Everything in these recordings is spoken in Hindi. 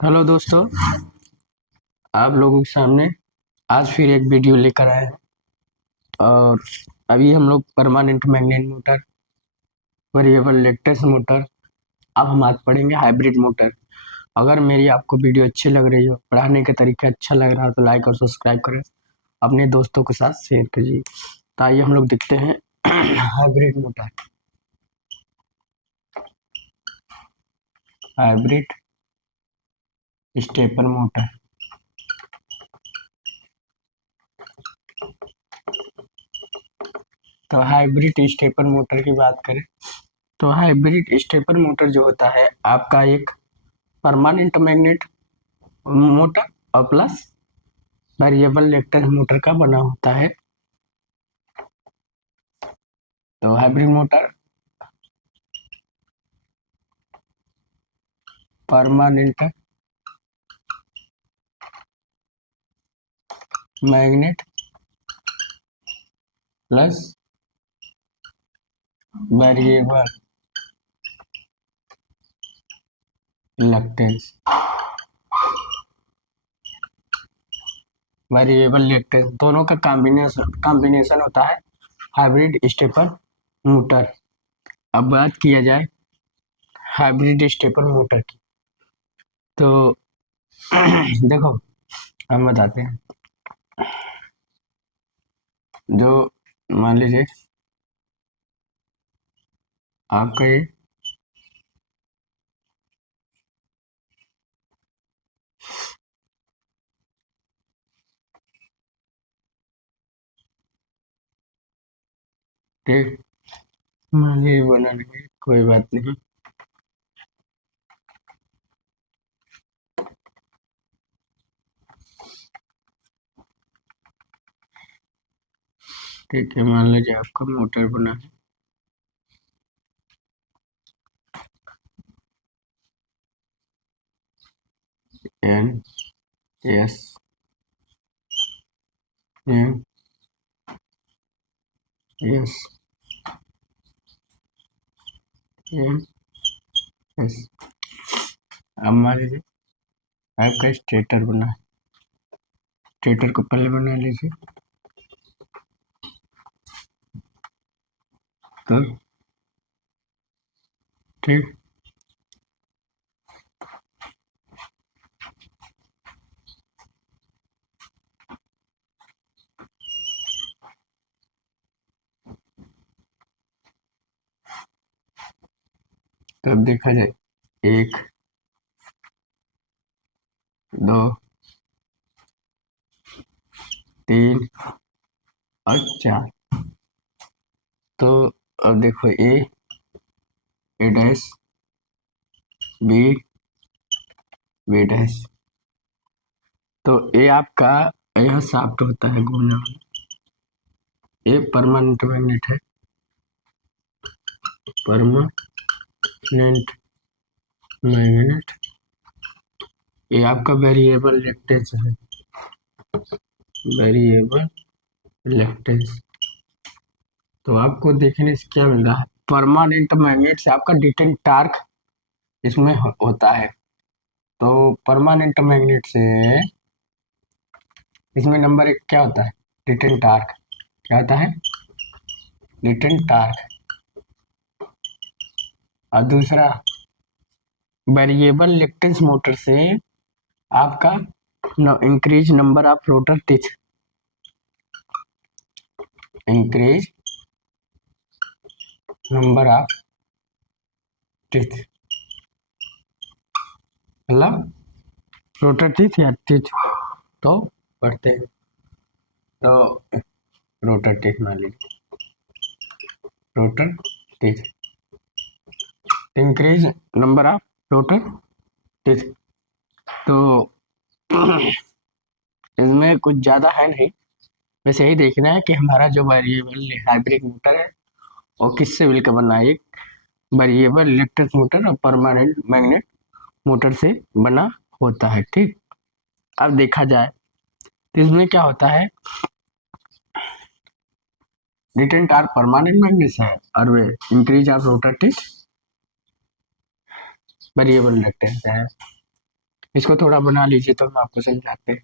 हेलो दोस्तों, आप लोगों के सामने आज फिर एक वीडियो लेकर आए हैं। और अभी हम लोग permanent magnet motor, variable latest motor, अब हम आज पढ़ेंगे हाइब्रिड मोटर। अगर मेरी आपको वीडियो अच्छी लग रही हो, पढ़ाने का तरीका अच्छा लग रहा हो तो लाइक और सब्सक्राइब करें, अपने दोस्तों के साथ शेयर कीजिए। तो आइए हम लोग देखते हैं hybrid motor. Hybrid stepper motor. तो हाइब्रिड स्टेपर मोटर की बात करें तो हाइब्रिड स्टेपर मोटर जो होता है आपका एक परमानेंट मैग्नेट मोटर और प्लस वेरिएबल रिएक्टेंस मोटर का बना होता है। तो hybrid motor permanent magnet plus variable reactance दोनों का कॉम्बिनेशन होता है हाइब्रिड स्टेपर मोटर। अब बात किया जाए हाइब्रिड स्टेपर मोटर की, तो देखो हम बताते हैं। जो मान लीजिए आपका ये ठीक, मान लीजिए बना नहीं, कोई बात नहीं। ठीक है, मान लीजिए आपका मोटर बना है। N S M S M S. अब मान लीजिए आपका स्टेटर बना है। स्टेटर को पहले बना लीजिए। तो ठीक, तो अब देखा जाए 1 2 3 और 4। तो अब देखो ए डैश, बी, बी डैश। तो ए आपका यह शाफ्ट होता है घूमने वाला। ये परमानेंट मैग्नेट है, परमानेंट मैग्नेट। ये आपका वेरिएबल रिएक्टेंस है, वेरिएबल रिएक्टेंस। तो आपको देखने से क्या मिल रहा है, परमानेंट मैग्नेट से आपका डिटेक्ट टार्क इसमें होता है। तो परमानेंट मैग्नेट से इसमें नंबर 1 क्या होता है, डिटेक्ट टार्क। क्या होता है, डिटेक्ट टार्क। और दूसरा वेरिएबल रिएक्टेंस मोटर से आपका increase number of rotor teach, increase number of teach, मतलब रोटर टिच या टिच तो बढ़ते हैं। तो रोटर टिच मान लीजिए, rotor teach, increase number of rotor teach. तो इसमें कुछ ज़्यादा है नहीं, बस यही देखना है कि हमारा जो वेरिएबल हाइब्रिड मोटर है वो किससे मिलकर बना है। एक वेरिएबल इलेक्ट्रिक मोटर और परमानेंट मैग्नेट मोटर से बना होता है। ठीक, अब देखा जाए तो इसमें क्या होता है, डिटेक्ट आर परमानेंट मैग्नेट है और वे इंक्रीज ऑफ रोटर टिच वेरिएबल इलेक्ट्रिक है। इसको थोड़ा बना लीजिए तो हम आपको समझाते हैं।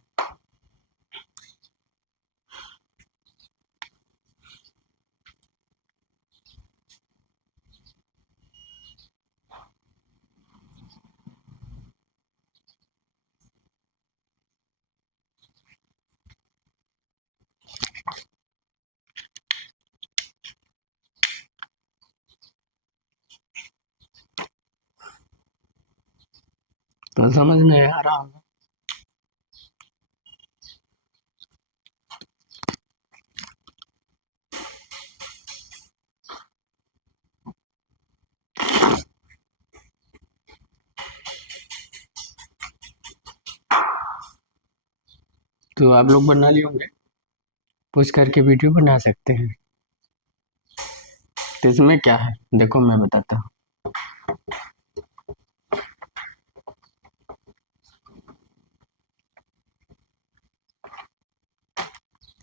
तो समझ में आ रहा होगा। तो आप लोग बना लिए होंगे, पुश करके वीडियो बना सकते हैं। तो इसमें क्या है देखो मैं बताता हूँ।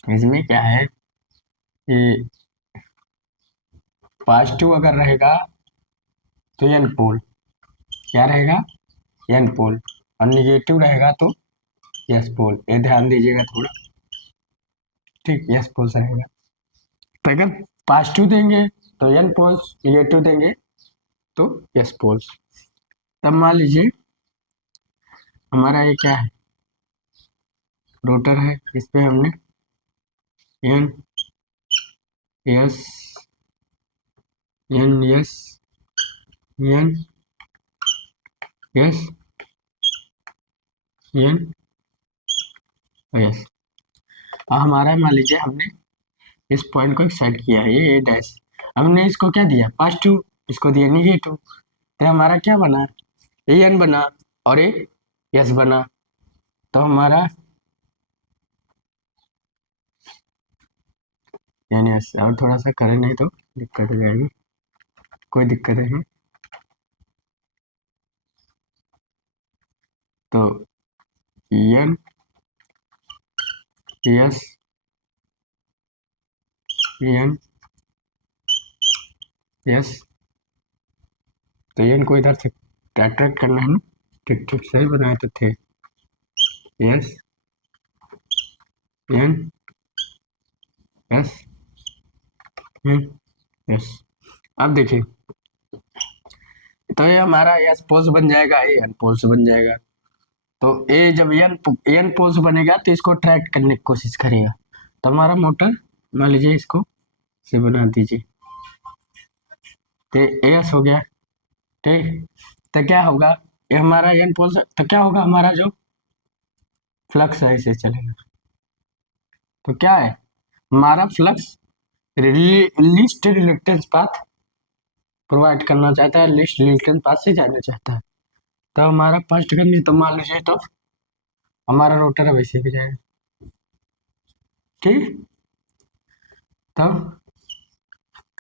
इसमें क्या है कि पॉजिटिव अगर रहेगा तो एन पोल, क्या रहेगा एन पोल, और निगेटिव रहेगा तो यस पोल। ये ध्यान दीजिएगा थोड़ा, ठीक, यस पोल से रहेगा। तो अगर पॉजिटिव देंगे तो एन पोल्स, निगेटिव देंगे तो यस पोल्स। तब मान लीजिए हमारा ये क्या है, रोटर है, इस पे हमने N S N S N S N S. और हमारा मान लीजिए हमने इस पॉइंट को सेट किया है, ये डैश, हमने इसको क्या दिया पॉजिटिव, इसको दिया निगेटिव, तो हमारा क्या बना, ए एन बना और ए यस बना। तो हमारा एन यस, और थोड़ा सा करें नहीं तो दिक्कत हो जाएगी, कोई दिक्कत नहीं। तो एन यस एन यस, तो एन को इधर से अट्रैक्ट करना है ना, ठीक ठीक सही बनाए तो थे, S N S N S. अब देखिए तो ये हमारा यस पोल्स बन जाएगा, ये एन पोल्स बन जाएगा। तो ए जब एन एन पोल्स बनेगा तो इसको ट्रैक्ट करने की कोशिश करेगा। तो हमारा मोटर मान लीजिए इसको से बना दीजिए, तो एस हो गया, ठीक। तो क्या होगा, ये हमारा एन पोल्स, तो क्या होगा हमारा जो फ्लक्स है इसे चलेगा। तो क्या है हमारा flux least reluctance path provide करना चाहता है, लीस्ट रिलक्टेंस पाथ से जाना चाहता है। तो हमारा फर्स्ट कंडीशन, तो मान लीजिए तो हमारा रोटर अब ऐसे भी जाएगा, ठीक। तो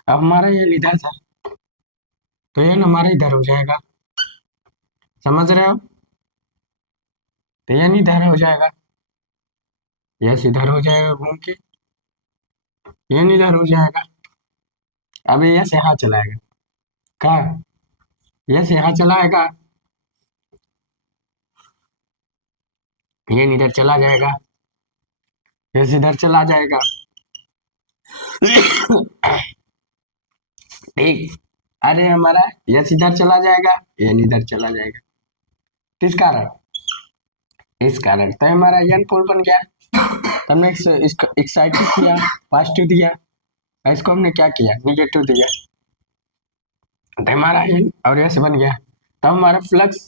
अब हमारा ये इधर था, तो ये हमारा इधर हो जाएगा, समझ रहे हो। तो ये इधर हो जाएगा, यस इधर हो जाएगा घूम के, ये इधर हो जाएगा। अब ये यस यहाँ चलाएगा, कहाँ, यस यहाँ चलाएगा, ये इधर चला जाएगा, यस इधर चला जाएगा, ठीक। अरे हमारा यस इधर चला जाएगा, ये इधर चला जाएगा, किस कारण, इस कारण। तो हमारा एन पोल बन गया। तो हमने इसको एक्साइटेड किया, पॉजिटिव दिया, इसको हमने क्या किया निगेटिव दिया, तो हमारा एन और यस बन गया। तो हमारा flux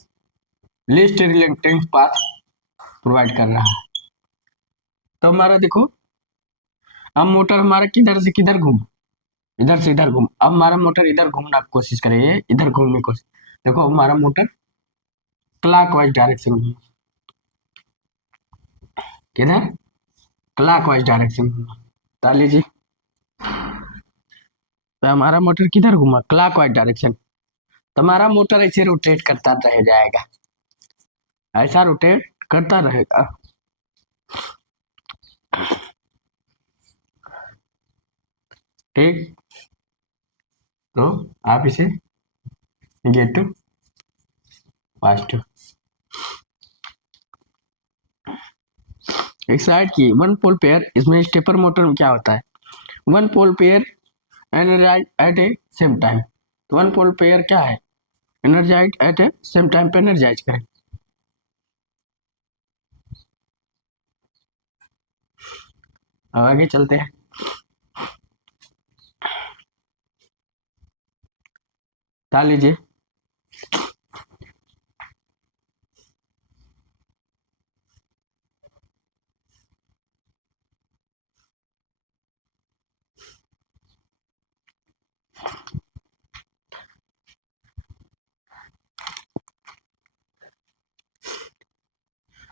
least reluctance path provide कर रहा है। तो हमारा देखो, अब मोटर हमारा किधर से किधर घूम, इधर से इधर घूम। अब हमारा मोटर इधर घूमना की कोशिश करेगी, इधर घूमने की कोशिश, देखो हमारा मोटर क्लॉकवाइज डायरेक्शन में, किधर क्लॉकवाइज डायरेक्शन में। बता लीजिए तो हमारा मोटर किधर घूमा क्लॉकवाइज डायरेक्शन, तो हमारा मोटर ऐसे रोटेट करता रह जाएगा, ऐसा रोटेट करता रहेगा। ठीक, तो आप इसे निगेटिव पॉजिटिव एक्साइट की वन पोल पेयर, इसमें स्टेपर मोटर में क्या होता है, वन पोल पेयर एनर्जाइज एट ए सेम टाइम। तो वन पोल पेयर क्या है, एनर्जाइज एट ए सेम टाइम पे एनर्जाइज करें। अब आगे चलते हैं। ताल लीजिए।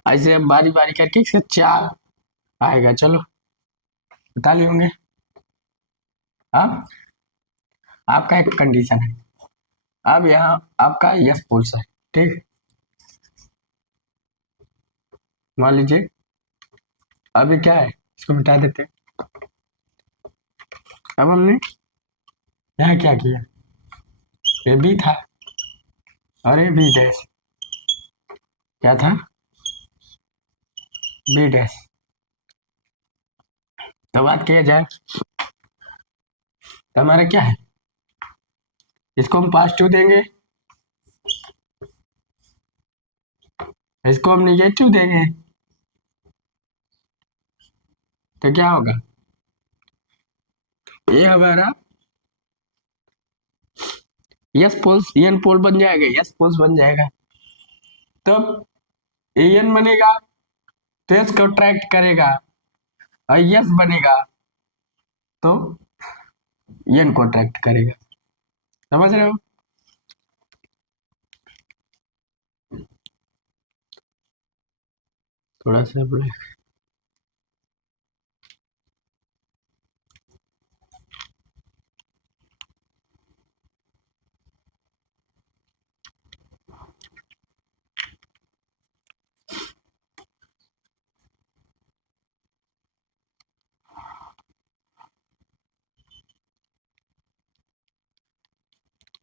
ऐसे अब बारी बारी करके इसका चार आएगा। चलो बता लिए होंगे। अब आपका एक कंडीशन है, अब यहाँ आपका यस पुल्स है, ठीक। मान लीजिए अभी क्या है, इसको मिटा देते हैं। अब हमने यहाँ क्या किया, ये बी था और ये बी डैश, क्या था, बी डैश। तो बात किया जाए तो हमारा क्या है, इसको हम पास टू देंगे, इसको हम निगेटिव देंगे, तो क्या होगा, ये हमारा यस पोल्स एन पोल बन जाएगा, यस पोल्स बन जाएगा। तब एन बनेगा तो एस को ट्रैक्ट करेगा, और यस बनेगा तो एन को ट्रैक्ट करेगा। समझ रहे हो। थोड़ा सा ब्रेक।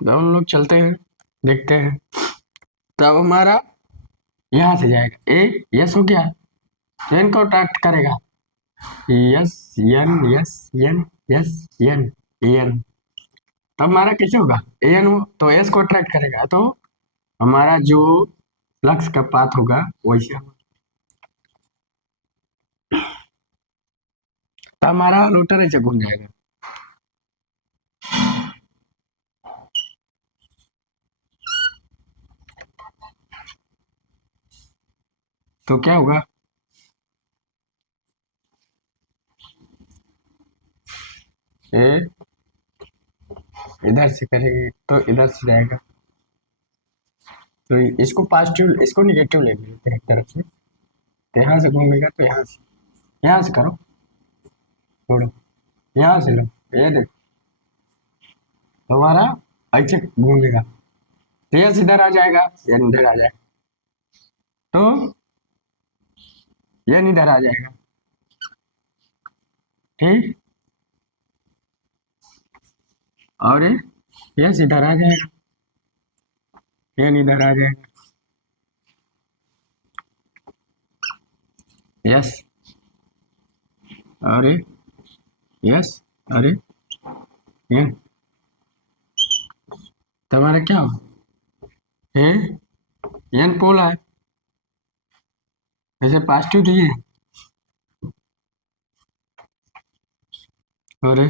तो हम लोग चलते हैं, देखते हैं। तब हमारा यहाँ से जाएगा, ए यस हो गया, एन को ट्रैक्ट करेगा, S N S N S N N. तब हमारा कैसे होगा, एन हो तो एस को ट्रैक्ट करेगा, तो हमारा जो फ्लक्स का पाथ होगा वैसे होगा। तो हमारा रोटर ऐसे घूम जाएगा। तो क्या होगा, ये इधर से करेंगे तो इधर से जाएगा, तो इसको पॉजिटिव इसको निगेटिव ले लेते हैं एक तरफ से, तो यहाँ से घूमेगा तो यहाँ से करो, छोड़ो, यहाँ से लो, ये देखो, तो हमारा ऐसे घूमेगा, तो यस इधर आ जाएगा, ये इधर आ जाएगा, तो ये इधर आ जाएगा, ठीक। और ये इधर आ जाएगा, ये इधर आ जाएगा, यस, और यस, अरे ये तुम्हारा क्या हो, ये एन पोल है, ऐसे पॉजिटिव दिए और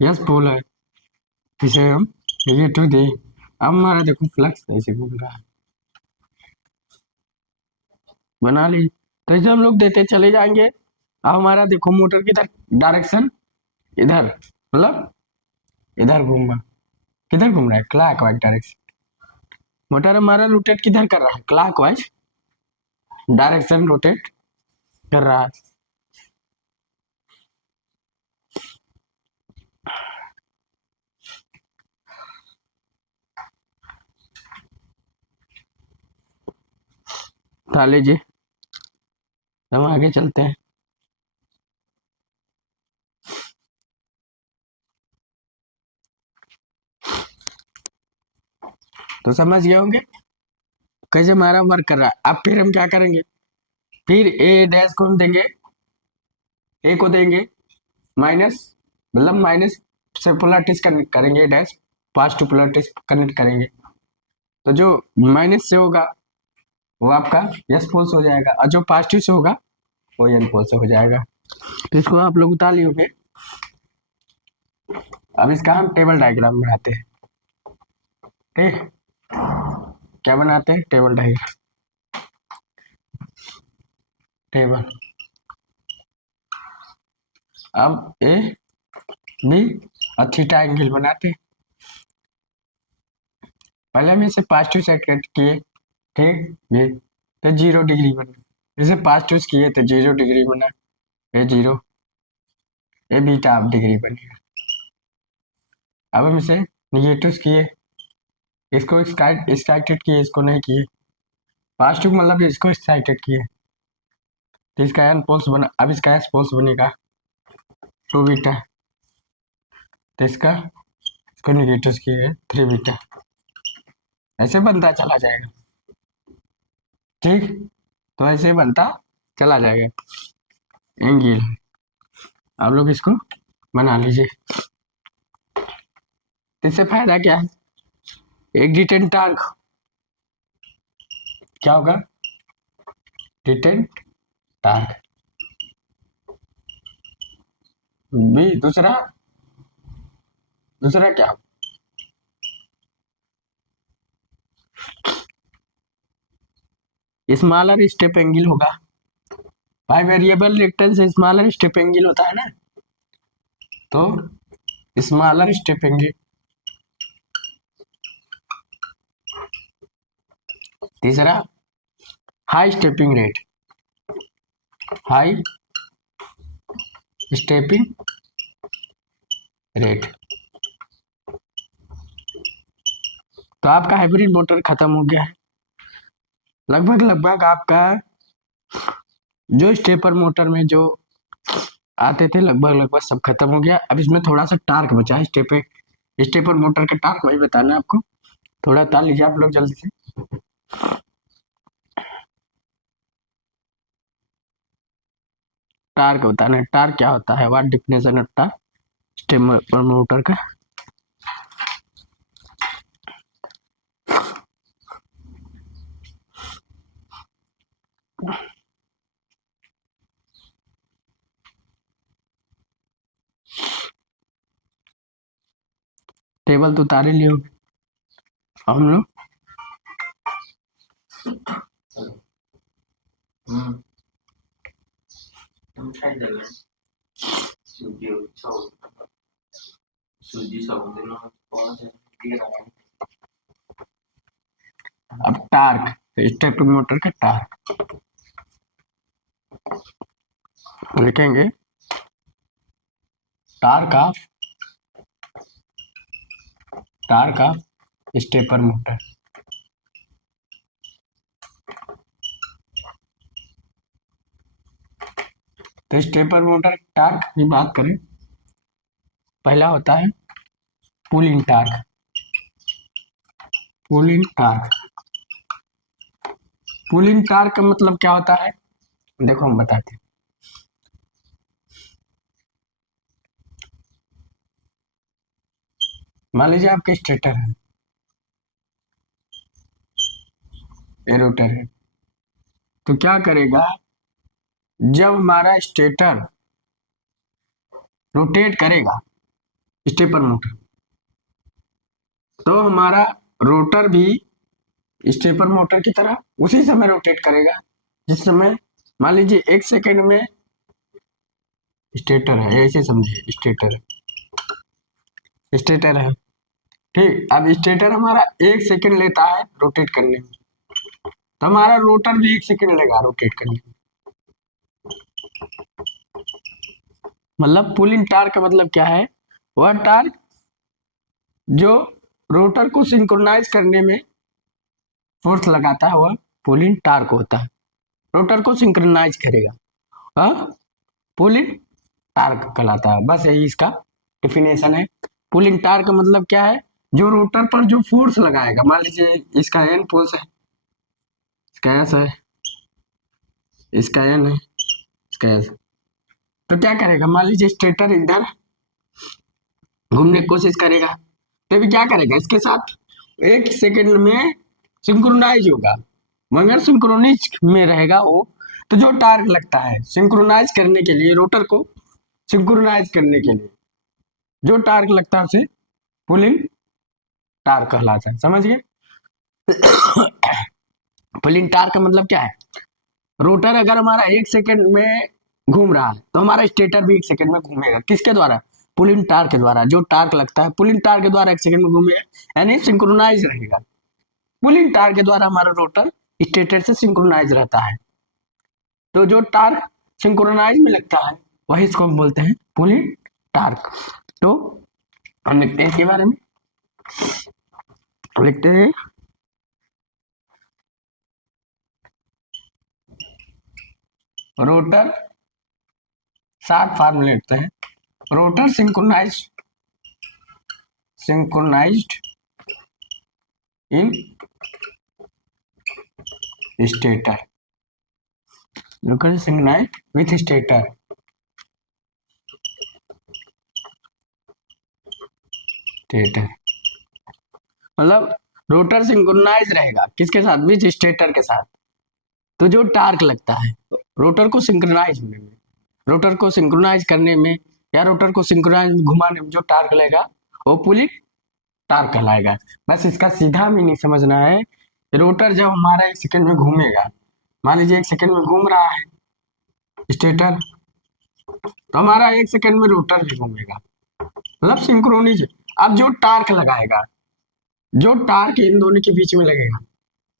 यस पोल है, इसे हम नेगेटिव दिए। अब हमारा देखो फ्लक्स ऐसे घूम रहा है, बना ली। तो इसे हम लोग देते चले जाएंगे। अब हमारा देखो मोटर की डायरेक्शन इधर, मतलब इधर घूम रहा, किधर घूम रहा है, क्लॉक वाइज डायरेक्शन। मोटर हमारा रोटेट किधर कर रहा है, क्लॉक वाइज डायरेक्शन रोटेट कर रहा है। तो लीजिए हम आगे चलते हैं। तो समझ गए होंगे कैसे हमारा वर्क कर रहा है। अब फिर हम क्या करेंगे, फिर ए डैश को हम देंगे, ए को देंगे माइनस, मतलब माइनस से पोलरिटीज कनेक्ट करेंगे, डैश पॉजिटिव पोलरिटीज कनेक्ट करेंगे, तो जो माइनस से होगा वो आपका यस पोल से हो जाएगा, और जो पॉजिटिव से होगा वो एन पोल से हो जाएगा। तो इसको आप लोग उतार लियोगे। अब इसका हम टेबल डायग्राम बनाते हैं। ठीक, क्या बनाते हैं? Table diagram. टेबल, अब ए बी और थीटा एंगल बनाते हैं। पहले हम इसे पॉजिटिव सेट किए, ठीक, ये तो 0 डिग्री बना, इसे पॉजिटिव किए तो 0 डिग्री बना, ये 0, ये बीटा आप डिग्री बनेगा। अब हम इसे निगेटिव किए, इसको एक्साइटेड किए, इसको नहीं किए, पॉजिटिव मतलब इसको एक्साइटेड किए, तो इसका एन पोल्स बना, अब इसका एस पोल्स बनेगा 2 बीटा, तो इसको निगेटिव किए 3 बीटा, ऐसे बनता चला जाएगा। ठीक, तो ऐसे बनता चला जाएगा एंगल। आप लोग इसको बना लीजिए। इससे फायदा क्या है? एक डिटेंट टार्क क्या होगा? डिटेंट टार्क भी, दूसरा क्या? स्मॉलर स्टेप एंगल होगा। भाई वेरिएबल रिएक्टेंस से स्मॉलर स्टेप एंगल होता है ना, तो स्मॉलर स्टेप एंगल। तीसरा high stepping rate, high stepping rate. तो आपका हाइब्रिड मोटर खत्म हो गया है। लगभग आपका जो स्टेपर मोटर में जो आते थे लगभग सब खत्म हो गया। अब इसमें थोड़ा सा टार्क बचा है। स्टेपर मोटर का टार्क वही बताना है आपको, थोड़ा ताल लीजिए आप लोग जल्दी से। टार्क बताना है, टार्क क्या होता है, what definition of torque stepper motor का। टेबल तो उतारे लियो हम लोग। अब टार्क, स्टेपर मोटर का टार्क लिखेंगे, टार्क ऑफ स्टेपर मोटर। तो स्टेपर मोटर टार्क की बात करें, पहला होता है पुलिंग टार्क। पुलिंग टार्क का मतलब क्या होता है, देखो हम बताते हैं। मान लीजिए आपके स्टेटर है, ये रोटर है, तो क्या करेगा, जब हमारा स्टेटर रोटेट करेगा स्टेपर मोटर, तो हमारा रोटर भी स्टेपर मोटर की तरह उसी समय रोटेट करेगा जिस समय, मान लीजिए 1 सेकेंड में स्टेटर है, ऐसे समझिए स्टेटर है। ठीक, अब स्टेटर हमारा 1 सेकेंड लेता है रोटेट करने में, तो हमारा रोटर भी 1 सेकेंड लेगा रोटेट करने में। मतलब पुलिंग टार्क का मतलब क्या है, वह टार्क जो रोटर को सिंक्रोनाइज करने में फोर्स लगाता है वह पुलिंग टार्क होता है। रोटर को सिंक्रोनाइज करेगा, हाँ, पुलिंग टार्क कहलाता है। बस यही इसका डिफिनेशन है। पुलिंग टार्क का मतलब क्या है, जो रोटर पर जो फोर्स लगाएगा, मान लीजिए इसका एन फोर्स है, इसका एस है, इसका एन है, इसका एस। तो क्या करेगा, मान लीजिए स्टेटर इधर घूमने की कोशिश करेगा, तो भी क्या करेगा, इसके साथ 1 सेकंड में सिंक्रोनाइज होगा, मगर सिंक्रोनाइज में रहेगा वो। तो जो टार्क लगता है सिंक्रोनाइज करने के लिए, रोटर को सिंक्रोनाइज करने के लिए जो टार्क लगता है उसे पुलिंग टार्क कहलाता है। समझ गए? पुलिंग टार्क का मतलब क्या है, रोटर अगर हमारा 1 सेकंड में घूम रहा है तो हमारा स्टेटर भी 1 सेकंड में घूमेगा। किसके द्वारा? पुलिंग टार्क के द्वारा। जो टार्क लगता है पुलिंग टार्क के द्वारा 1 सेकंड में घूमेगा, यानी सिंक्रोनाइज रहेगा। पुलिंग टार्क के द्वारा हमारा रोटर स्टेटर से सिंक्रोनाइज रहता है। तो जो टार्क सिंक्रोनाइज में लगता है वही इसको हम बोलते हैं पुलिंग टार्क। तो हम लिखते हैं इसके बारे में, लिखते हैं रोटर, शार्ट फॉर्म लिखते हैं rotor synchronized in stator, rotor synchronized with stator. Stator मतलब रोटर सिंक्रोनाइज रहेगा किसके साथ, विथ स्टेटर के साथ। तो जो टार्क लगता है रोटर को सिंक्रोनाइज होने में, रोटर को सिंक्रोनाइज करने में या रोटर को सिंक्रोनाइज घुमाने में जो टार्क लगेगा वो पुलिंग टार्क कहलाएगा। बस इसका सीधा मीनिंग समझना है। रोटर जब हमारा 1 सेकंड में घूमेगा, मान लीजिए 1 सेकंड में घूम रहा है स्टेटर, तो हमारा 1 सेकंड में रोटर भी घूमेगा, मतलब सिंक्रोनिज। अब जो टार्क लगाएगा, जो टार्क इन दोनों के बीच में लगेगा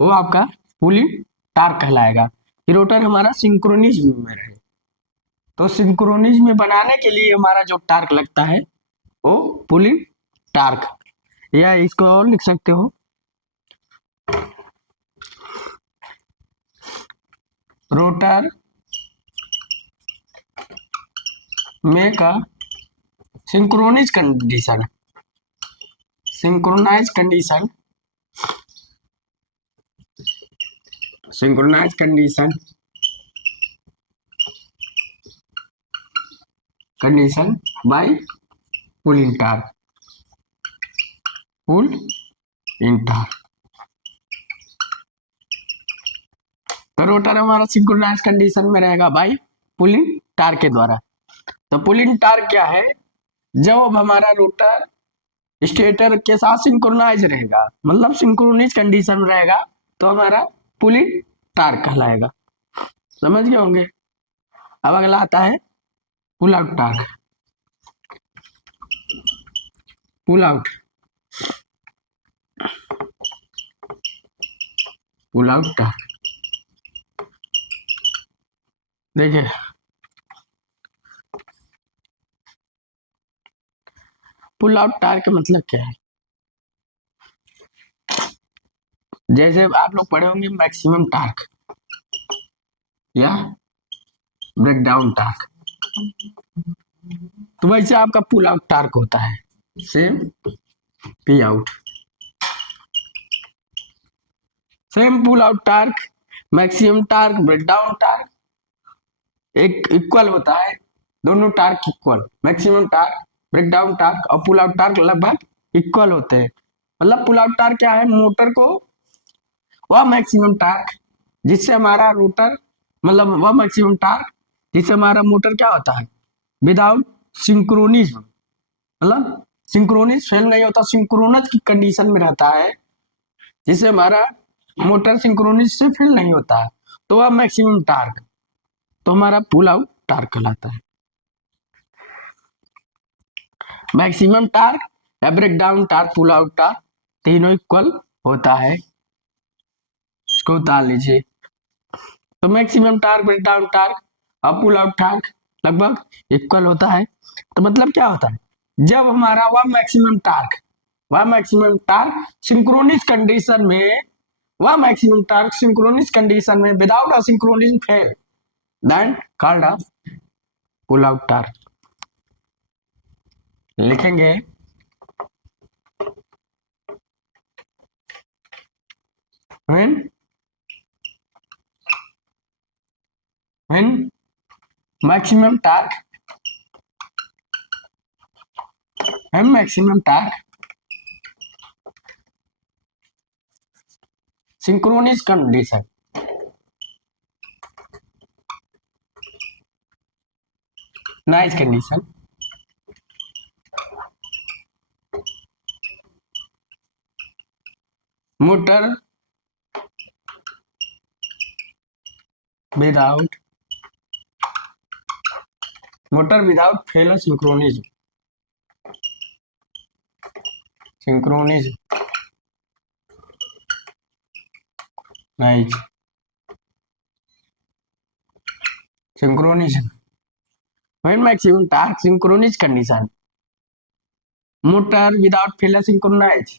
वो आपका पुलिंग टार्क कहलाएगा कि रोटर हमारा सिंक्रोनिज्म में रहे। तो सिंक्रोनिज्म में बनाने के लिए हमारा जो टार्क लगता है वो पुलिंग टार्क, या इसको और लिख सकते हो रोटर में का synchronise condition, synchronise condition, synchronise condition, condition by pulling torque, pull in torque. तो रोटर हमारा सिंक्रोनाइज कंडीशन में रहेगा बाय पुलिंग टार्क के द्वारा। तो पुलिंग टार्क क्या है, जब हमारा रोटर स्टेटर के साथ सिंक्रोनाइज रहेगा, मतलब सिंक्रोनाइज कंडीशन में रहेगा, तो हमारा पुलिंग टार्क कहलाएगा। समझ गए होंगे? अब अगला आता है pull out torque. Pull out, pull out torque देखिए, पुल आउट टार्क का मतलब क्या है, जैसे आप लोग पढ़े होंगे मैक्सिमम टार्क या ब्रेक डाउन टार्क, तो वैसे आपका पुल आउट टार्क होता है same P out, same pull out torque, maximum torque, breakdown torque एक इक्वल होता है। दोनों torque equal, maximum torque, breakdown torque और पुल आउट टार्क लगभग इक्वल होते हैं। मतलब पुल आउट टार्क क्या है, मोटर को वह मैक्सिमम टार्क जिससे हमारा रोटर, मतलब वह मैक्सिमम टार्क जिससे हमारा मोटर क्या होता है, विदाउट सिंक्रोनिज्म, मतलब सिंक्रोनिज फेल नहीं होता, सिंक्रोनस की कंडीशन में रहता है, जिससे हमारा मोटर सिंक्रोनिज से फेल नहीं होता है, तो वह मैक्सिमम टार्क, तो हमारा पुल आउट टार्क कहलाता है। मैक्सिमम टार्क या breakdown torque, pull out torque तीनों इक्वल होता है। इसको उतार लीजिए। तो maximum torque, breakdown torque और पुल आउट टार्क लगभग इक्वल होता है। तो मतलब क्या होता है, जब हमारा वह मैक्सिमम टार्क सिंक्रोनिस कंडीशन में, वह मैक्सिमम टार्क सिंक्रोनिस कंडीशन में without a synchronism fail, then called a pull out torque. लिखेंगे when when maximum torque synchronous condition nice condition motor without failure synchronism nice synchronism when maximum torque synchronous condition motor without failure synchronize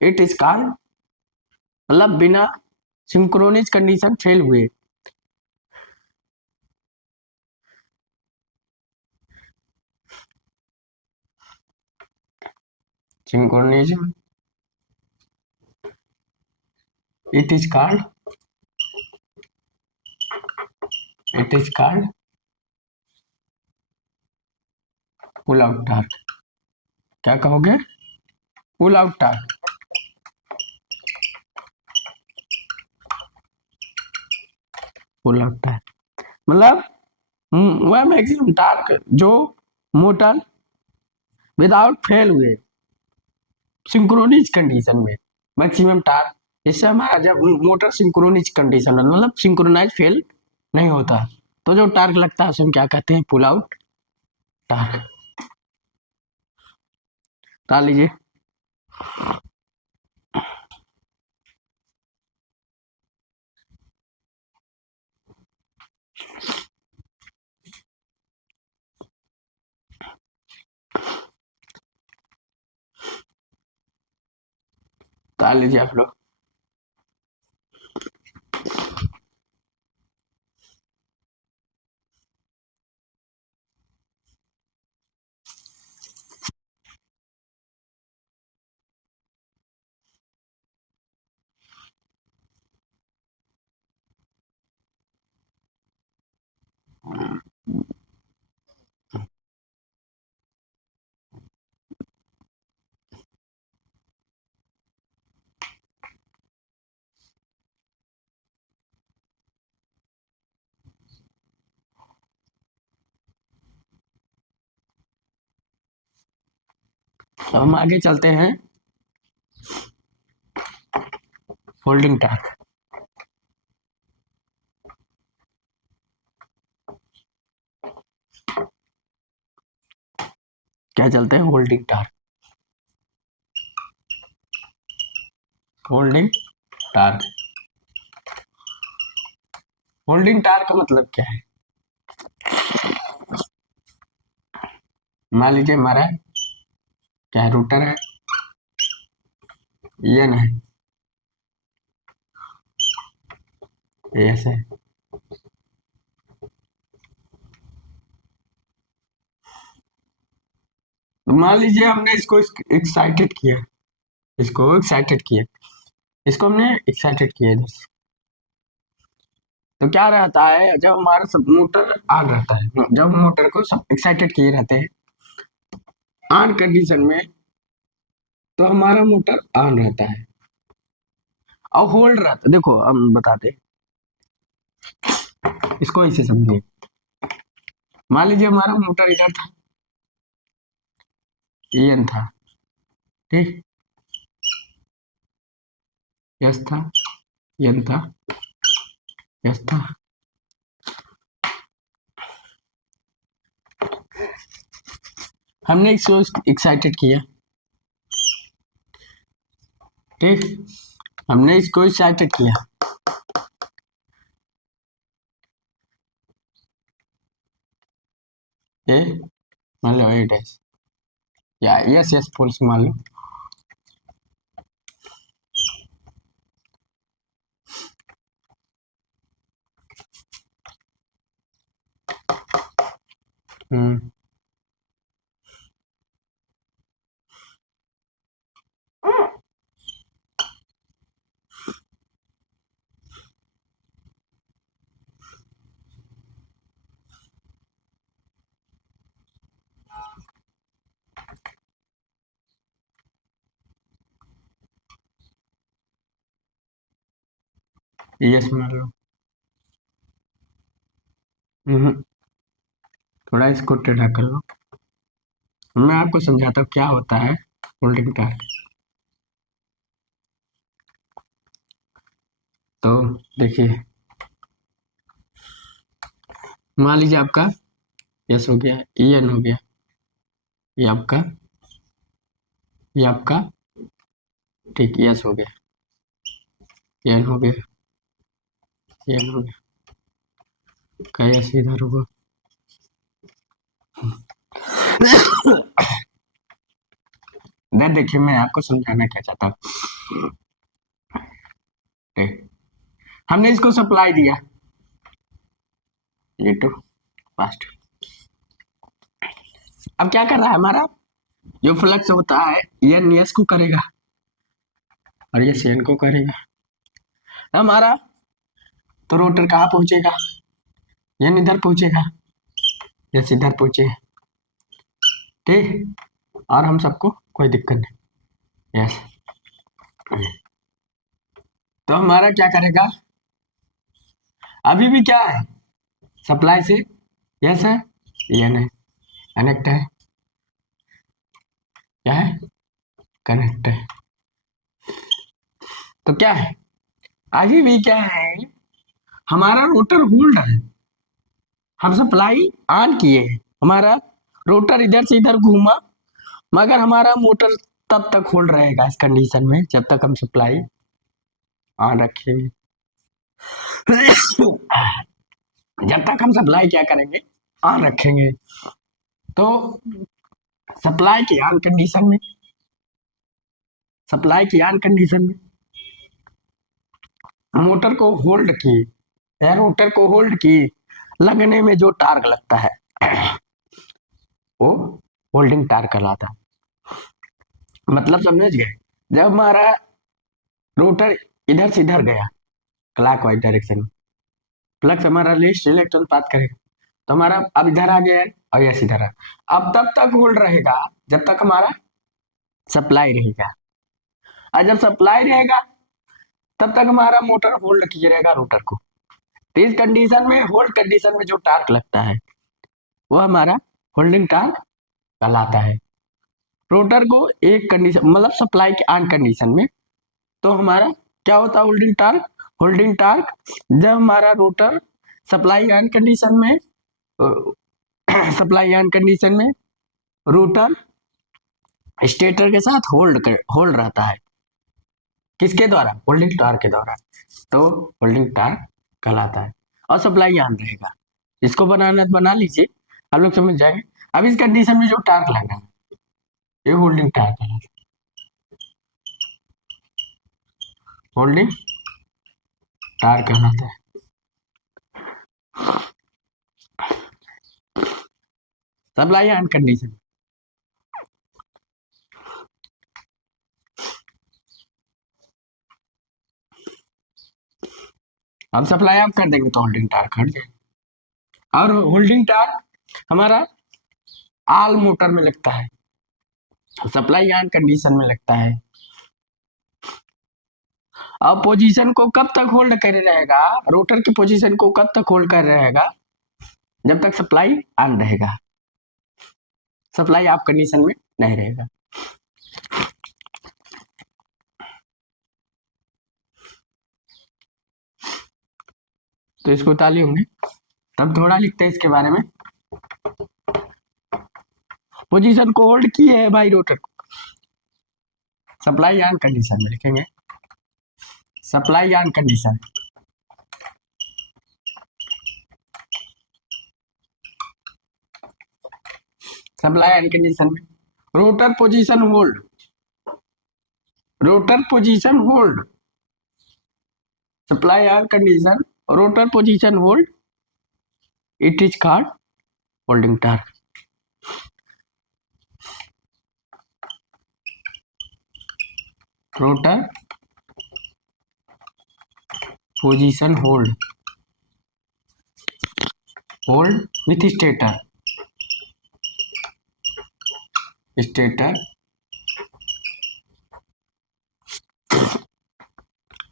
it is called मतलब बिना सिंक्रोनिज कंडीशन फेल हुए synchronism it is called pull out torque क्या कहोगे pull out torque pull out torque मतलब वह मैक्सिमम टार्क जो मोटर विदाउट फेल हुए सिंक्रोनिज कंडीशन में मैक्सिमम टार्क इससे हमारा जब मोटर सिंक्रोनिज कंडीशन मतलब सिंक्रोनाइज फेल नहीं होता तो जो टार्क लगता है उसे हम क्या कहते हैं पुल आउट टार्क डाल लीजिए डाल लीजिए आप लोग तो हम आगे चलते हैं फोल्डिंग टार्क क्या चलते हैं holding torque holding torque holding torque का मतलब क्या है मान लीजिए हमारा क्या रोटर है ये ना ऐसे तो मान लीजिए हमने इसको एक्साइटेड किया इसको हमने एक्साइटेड किया इधर से तो क्या रहता है जब हमारा सब मोटर ऑन रहता है जब हम मोटर को सब एक्साइटेड किए रहते हैं ऑन कंडीशन में तो हमारा मोटर ऑन रहता है और होल्ड रहता है देखो हम बताते इसको ऐसे समझिए मान लीजिए हमारा मोटर इधर था एन था ठीक यस था एन था यस था हमने इसको एक्साइटेड किया ठीक हमने इसको एक्साइटेड किया ए मान लो ए डैश या यस यस फुल्स मान लो यस मान लो। थोड़ा इसको टेढ़ा कर लो। मैं आपको समझाता हूँ क्या होता है होल्डिंग टार्क। तो देखिए, मान लीजिए आपका यस हो गया, एन हो गया, ये आपका, ये आपका, ठीक, यस हो गया, एन हो गया, एन हो गया, का यस इधर होगा। देखिए मैं आपको समझाना क्या चाहता हूँ। हमने इसको सप्लाई दिया, ये टू फास्ट। अब क्या कर रहा है हमारा जो फ्लक्स होता है, एन यस को करेगा और ये एन को करेगा हमारा। तो रोटर कहाँ पहुंचेगा, एन इधर पहुंचेगा, यस इधर पहुंचेगा, ठीक। और हम सबको कोई दिक्कत नहीं, यस। तो हमारा क्या करेगा, अभी भी क्या है, सप्लाई से यस है, एन है, कनेक्ट है, क्या है, कनेक्ट है। तो क्या है, अभी भी क्या है, हमारा रोटर होल्ड है, हम सप्लाई ऑन किए हैं, हमारा रोटर इधर से इधर घूमा, मगर हमारा मोटर तब तक होल्ड रहेगा इस कंडीशन में जब तक हम सप्लाई ऑन रखेंगे। जब तक हम सप्लाई क्या करेंगे, ऑन रखेंगे। तो सप्लाई की ऑन कंडीशन में, सप्लाई की ऑन कंडीशन में मोटर को होल्ड की या रोटर को होल्ड की लगने में जो टार्क लगता है वो होल्डिंग टार्क कहलाता है। मतलब समझ गए, जब हमारा रोटर इधर से इधर गया क्लॉकवाइज डायरेक्शन में, फ्लक्स हमारा लीस्ट इलेक्ट्रॉन पास करेगा, तो हमारा अब इधर आ गया है और यस इधर आ, अब तब तक होल्ड रहेगा जब तक हमारा सप्लाई रहेगा, और जब सप्लाई रहेगा तब तक हमारा मोटर होल्ड किए रहेगा रोटर को। तो इस कंडीशन में, होल्ड कंडीशन में जो टार्क लगता है वो हमारा होल्डिंग टार्क कहलाता है। रोटर को एक कंडीशन मतलब सप्लाई के ऑन कंडीशन में, तो हमारा क्या होता है होल्डिंग टार्क, होल्डिंग टार्क जब हमारा रोटर सप्लाई ऑन कंडीशन में, सप्लाई ऑन कंडीशन में रोटर स्टेटर के साथ होल्ड रहता है, किसके द्वारा, होल्डिंग टार्क के द्वारा, तो होल्डिंग टार्क कहलाता है। और सप्लाई ऑन रहेगा, इसको बनाना बना लीजिए, आप लोग समझ जाएंगे। अब इस कंडीशन में जो टार्क लगा ये होल्डिंग टार्क है, होल्डिंग टार्क कहलाता है। सप्लाई ऑन कंडीशन, हम सप्लाई ऑफ कर देंगे तो होल्डिंग टार्क हट जाएगा। और होल्डिंग टार्क हमारा आल मोटर में लगता है, सप्लाई ऑन कंडीशन में लगता है। अब पोजीशन को कब तक होल्ड करे रहेगा, रोटर की पोजीशन को कब तक होल्ड कर रहेगा, जब तक सप्लाई ऑन रहेगा, सप्लाई ऑफ कंडीशन में नहीं रहेगा। तो इसको ताली होंगे, तब थोड़ा लिखते हैं इसके बारे में। पोजीशन को होल्ड किए है भाई रोटर को, सप्लाई ऑन कंडीशन में लिखेंगे, supply on condition, supply on condition में rotor position hold, rotor position hold, supply on condition, rotor position hold, it is called holding torque. Rotor position hold, hold with stator, stator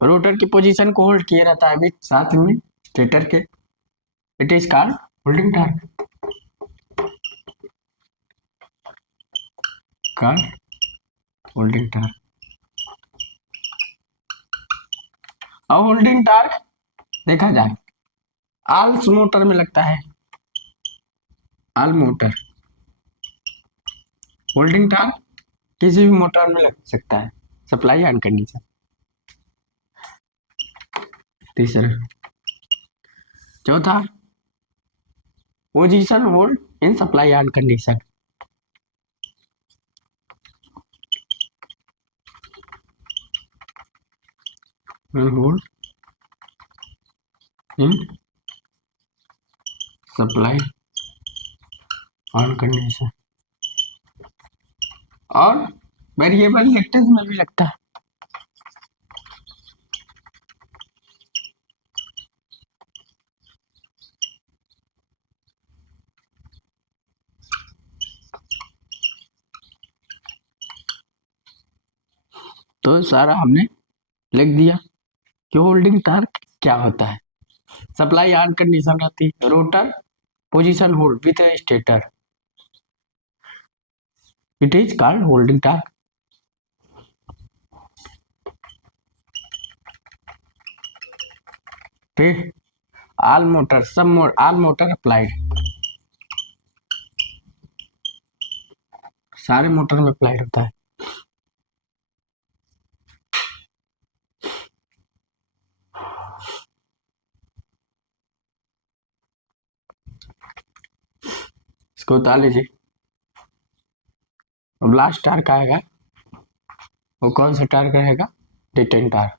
rotor की पोजीशन को होल्ड किए रहता है अभी साथ में स्टेटर के, it is called holding torque. Called holding torque. और होल्डिंग टार्क देखा जाए आल मोटर में लगता है, आल मोटर। होल्डिंग टार्क किसी भी मोटर में लग सकता है, सप्लाई एंड कंडीशन। तीसरा, चौथा, position hold in supply and condition. Hold in supply and condition. और वेरिएबल रिएक्टेंस में भी लगता है। तो सारा हमने लिख दिया कि होल्डिंग टार्क क्या होता है। सप्लाई एंड कंडीशन रहती है, rotor position hold with stator, it is called holding torque. ठीक, all motor some more all motor applied, सारे मोटर में अप्लाई होता है। इसको उतार लीजिए। अब लास्ट टार्क आएगा, वो कौन सा टार्क रहेगा? Detain torque.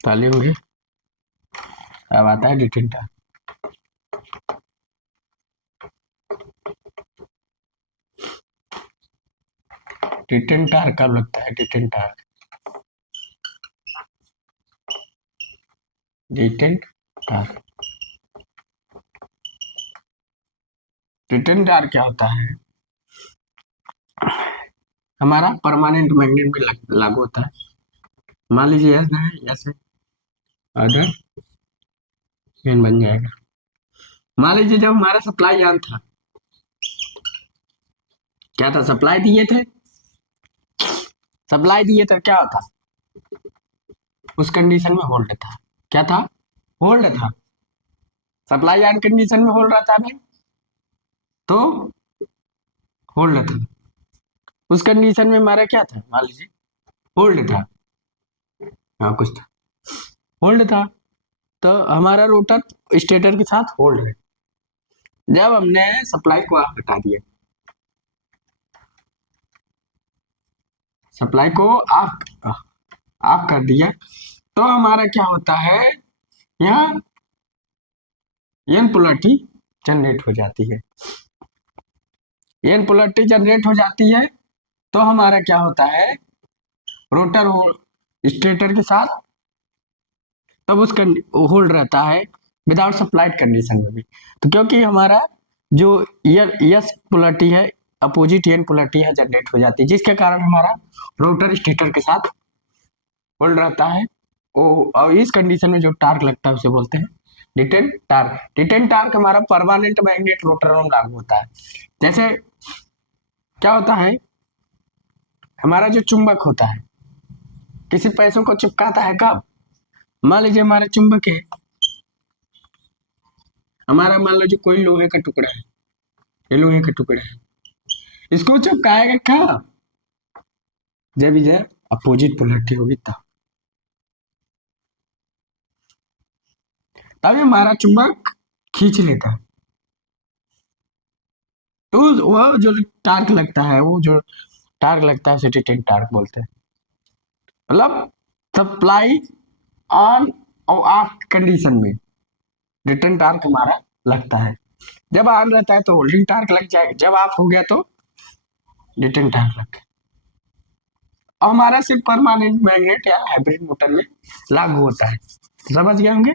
ताली हो गई। अब आता है डिटेन टार्क। डिटेन टार्क कब लगता है? Detent torque, detent torque, detent torque क्या होता है? हमारा परमानेंट मैग्नेट में लागू होता है। मान लीजिए यस है, यस है, अदर मेन बन जाएगा। मान लीजिए जब हमारा सप्लाई ऑन था, क्या था? सप्लाई दिए थे, सप्लाई दिए तो क्या होता? उस कंडीशन में होल्ड था। क्या था? होल्ड था। सप्लाई ऑन कंडीशन में होल्ड रहता है भाई, तो होल्ड था। उस कंडीशन में हमारा क्या था? मान लीजिए होल्ड था, हाँ कुछ था, होल्ड था, तो हमारा रोटर स्टेटर के साथ होल्ड है। जब हमने सप्लाई को ऑफ हटा दिया, सप्लाई को ऑफ ऑफ कर दिया, तो हमारा क्या होता है? यहाँ एन पोलरिटी जनरेट हो जाती है। एन पोलरिटी जनरेट हो जाती है, तो हमारा क्या होता है? रोटर स्टेटर के साथ तब उसका होल्ड रहता है विदाउट सप्लाइड कंडीशन में भी। तो क्योंकि हमारा जो यस पोलरिटी है, अपोजिट एन पोलरिटी है जनरेट हो जाती है, जिसके कारण हमारा रोटर स्टेटर के साथ होल्ड रहता है। और इस कंडीशन में जो टार्क लगता है उसे बोलते हैं डिटेन टार्क। डिटेन टार्क हमारा परमानेंट मैग्नेट रोटर में लागू होता है। जैसे क्या होता है, हमारा जो चुंबक होता है किसी पैसों को चिपकाता है कब? मान लीजिए हमारा चुंबक है, हमारा मान लो जो कोई लोहे का टुकड़ा है, ये लोहे का टुकड़ा है, इसको चिपकाएगा क्या? जब इधर अपोजिट पोलरिटी होगी तब। तभी हमारा चुंबक खींच लेता है। तो वो जो टार्क लगता है, वो जो टार्क लगता है उसे डिटेक्ट टार्क बोलते हैं। मतलब सप्लाई ऑन और ऑफ कंडीशन में रिटर्न टार्क हमारा लगता है। जब ऑन रहता है तो होल्डिंग टार्क लग जाएगा, जब ऑफ हो गया तो रिटर्न टार्क लग गया। और हमारा सिर्फ परमानेंट मैग्नेट या हाइब्रिड मोटर में लागू होता है। समझ गए होंगे,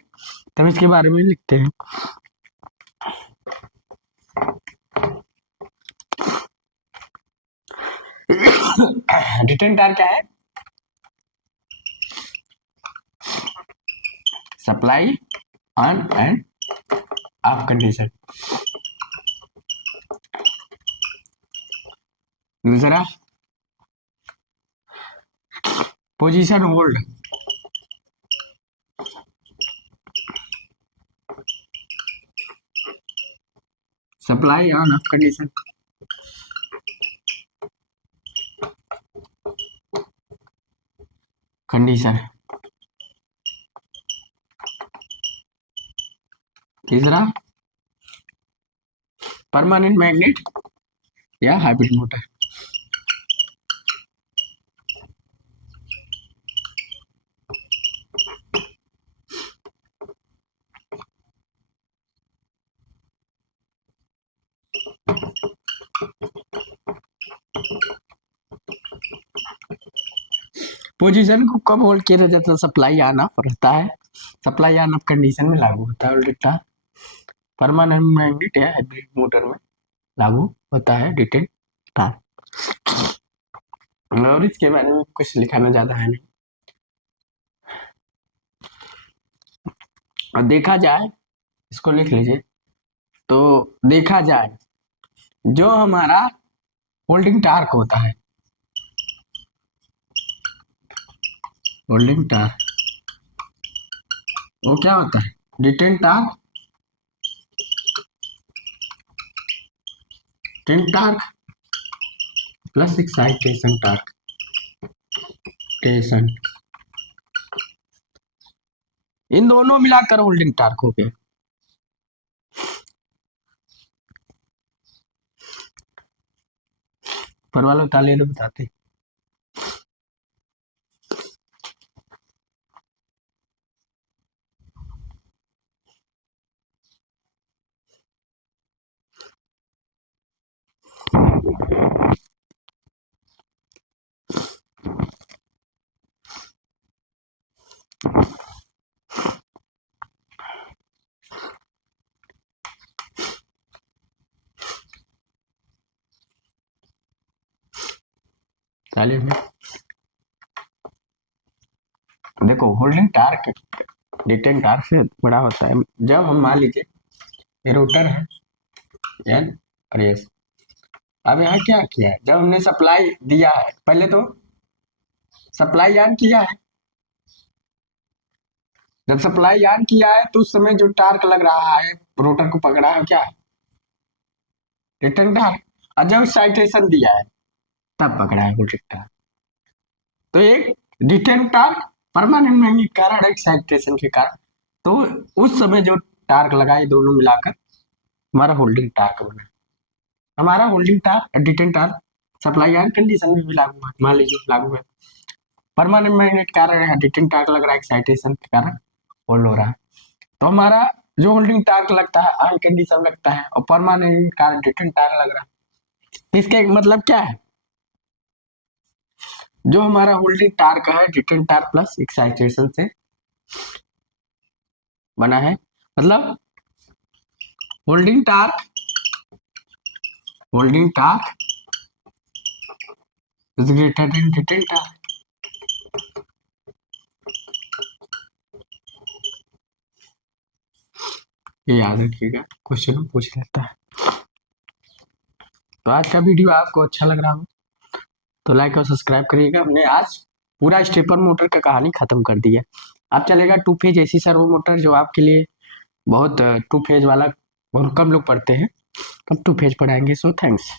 तब इसके बारे में लिखते हैं। रिटर्न टार्क क्या है? Supply on and off condition. दूसरा position hold. Supply on off condition. Condition. तीसरा परमानेंट मैग्नेट या हाइब्रिड मोटर। पोजीशन को कब होल्ड किया जाता है? सप्लाई ऑन ऑफ रहता है, सप्लाई ऑन ऑफ कंडीशन में लागू होता है उल्टा। परमानेंट मैग्नेट या हाइब्रिड मोटर में लागू होता है डिटेन टार्क। और इसके बारे में कुछ लिखाना ज्यादा है नहीं। और देखा जाए, इसको लिख लीजिए, तो देखा जाए जो हमारा होल्डिंग टार्क होता है, होल्डिंग टार्क वो क्या होता है? Detent torque, detent torque plus excitation torque, tension, इन दोनों मिलाकर होल्डिंग टार्क हो गया। पर वालों ताले तो बताते। ताले में देखो, होल्डिंग टार्क डिटेन टार्क से बड़ा होता है। जब हम मान लीजिए ये रोटर है एन और एस, अब यहाँ क्या किया है? जब हमने सप्लाई दिया है, पहले तो सप्लाई ऑन किया है, जब सप्लाई ऑन किया है तो उस समय जो टार्क लग रहा है रोटर को पकड़ा है क्या? Return torque. और जब एक्साइटेशन दिया है तब पकड़ा है होल्डिंग टार्क। तो एक रिटर्न टार्क परमानेंट मैग्नेट के कारण, एक्साइटेशन के कारण, तो उस समय जो टार्क लगा, ये दोनों मिलाकर हमारा होल्डिंग टार्क बना। हमारा holding torque detent torque supply on condition में भी लागू है, मान लीजिए लागू है। परमानेंट मैग्नेट कारण है, डिटेन टार्क लग रहा है एक्साइटेशन के कारण होल्ड हो रहा है। तो हमारा जो होल्डिंग टार्क लगता है ऑन कंडीशन लगता है, और परमानेंट कारण डिटेन टार्क लग रहा है। इसका एक मतलब क्या है? जो हमारा होल्डिंग टार्क है डिटेन टार्क प्लस एक्साइटेशन से बना है। मतलब holding torque, holding torque is greater than detain torque. ये याद रखिएगा, क्वेश्चन में पूछ लेता है। तो आज का वीडियो आपको अच्छा लग रहा हो तो लाइक और सब्सक्राइब करिएगा। हमने आज पूरा स्टेपर मोटर का कहानी खत्म कर दी है। अब चलेगा two phase AC servo motor, जो आपके लिए बहुत टू फेज वाला बहुत कम लोग पढ़ते हैं, हम टू फेज पढ़ाएंगे। So thanks.